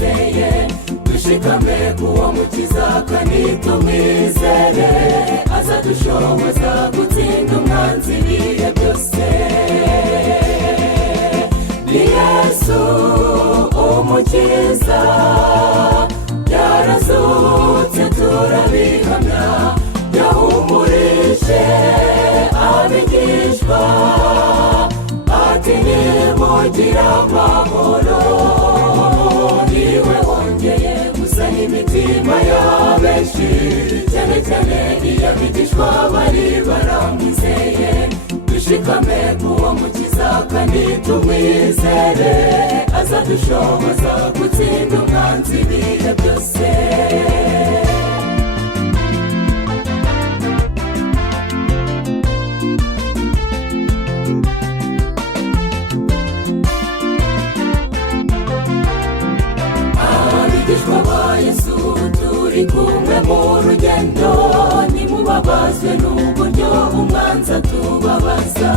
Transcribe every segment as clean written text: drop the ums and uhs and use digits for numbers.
baramwizeye. Dushikame kuwo mukiza kandi tumwizere, azadushoboza gutsinda umwanzi ibihe byose. Ni Yesu umukiza, yarazutse turabihamya, yahumurije abigishwa ati nimugire amahoro. Niwe wongeye gusana imitima y'abenshi, cyane cyane iy'abigishwa bari baramwizeye. Dushikame kuwo mukiza kandi tumwizere, azadushoboza gutsinda umwanzi ibihe byose. Abigishwa ba Yesu turi kumwe mu rugendo, nimubabazwe n'uburyo umwanzi atubabaza,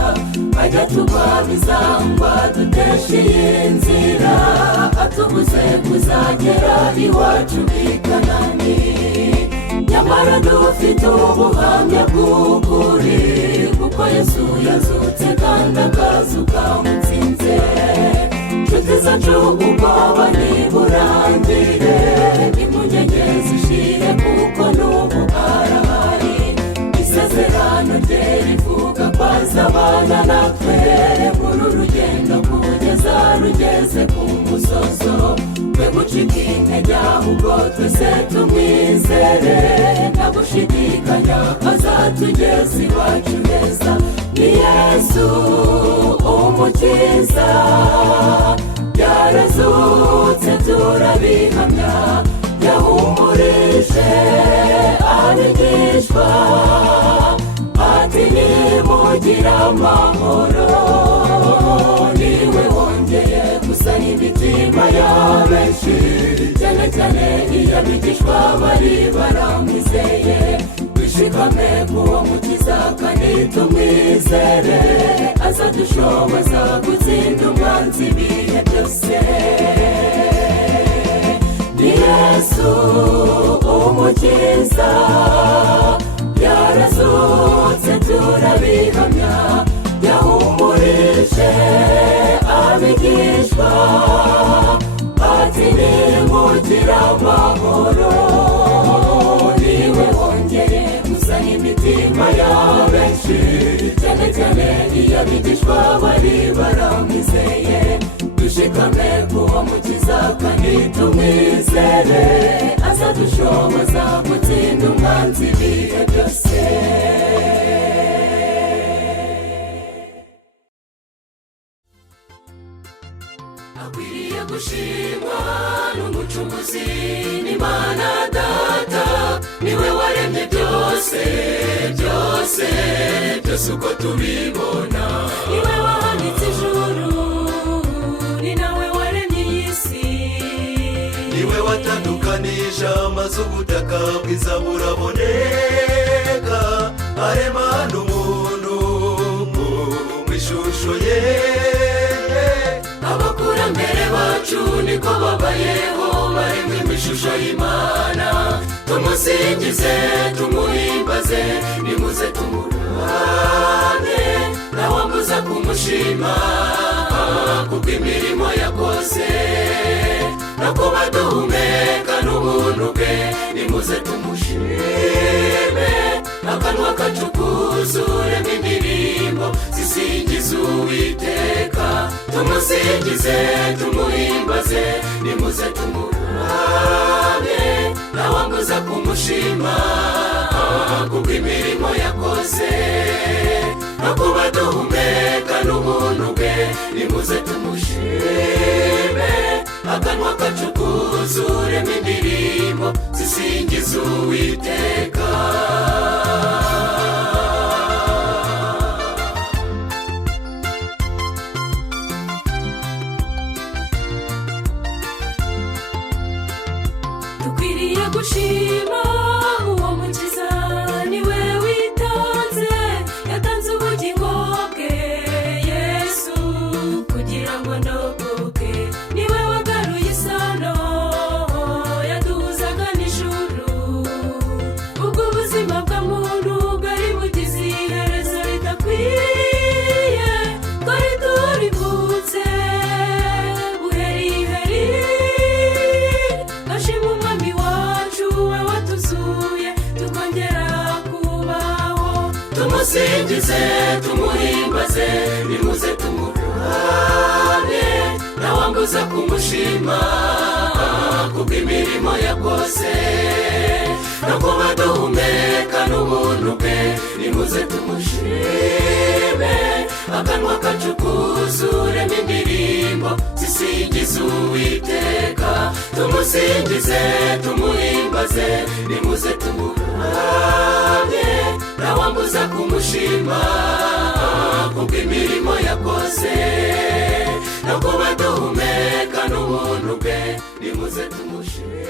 ajya tubabiza ngo aduteshe inzira, atubuze kuzagera iwacu i Kanani. Nyamara dufite ubuhamya bw'ukuri, kuko Yesu yazutse kandi akazuka mutsinze. Nshuti zacu ubwoba niburangire, impungenge zishire kuko n'ubu arahari. Isezerano rye rivuga ko azabana natwe muri uru rugendo kugeza rugeze ku musozo. Twe gucika intege ahubwo twese tumwizere, nta gushidikanya azatugeza iwacu heza. Ni Yesu umukiza, yarazutse turabihamya, yahumurije abigishwa ati nimugire amahoro. Niwe wongeye gusana imitima y'abenshi, cyane cyane iy'abigishwa bari baramwizeye. Dushikame kuwo mukiza kandi tumwizere, azadushoboza gutsinda umwanzi ibihe byose. Ni Yesu umukiza, yarazutse turabihamya, yahumurije abigishwa ati nimugire amahoro. Niwe wongeye gusana imitima y'abenshi, cyane cyane iy'abigishwa bari baramwizeye. Dushikame kuwo mukiza kandi tumwizere, azadushoboza gutsinda umwanzi ibihe byose. Akwiriye gushimwa n'umucunguzi, n'Imana Data, niwe waremye byose byose byose uko tubibona. Niwe wahanitse ijuru, ni nawe waremye iyi si. Niwe watandukanije amazi, ubutaka bwiza buraboneka, arema n'umuntu mu ishusho ye. Abakurambere bacu niko babayeho, baremwe mu ishusho y'Imana. Tumusingize tumuhimbaze, nimuze tumuramye, ntawambuza kumushima kubw'imirimo yakoze, no kuba duhumeka n'ubuntu bwe. Nimuze tumushime, akanwa kacu kuzuremo indirimbo zisingiza Uwiteka. Tumusingize tumuhimbaze, nimuze tumuramye, ntawambuza kumushima kubw'imirimo yakoze, no kuba duhumeka n'ubuntu bwe. Nimuze tumushime, akanwa kacu kuzuremo indirimbo zisingiza Uwiteka. Dukwiriye gushima uwo mukiza, niwe witanze, yatanze ubugingo bwe Yesu kugira ngo ndokoke. Niwe wagaruye isano tumusingize tumuhimbaze nimuze tumuramye ntawambuza kumushima kubw'imirimo yakoze no kuba duhumeka n'ubuntu bwe nimuze tumushime akanwa kacu kuzuremo indirimbo zisingiza Uwiteka tumusingize tumuhimbaze nimuze tumuramye ntawambuza kumushima kubw'imirimo yakoze no kuba duhumeka n'ubuntu bwe nimuze tumushime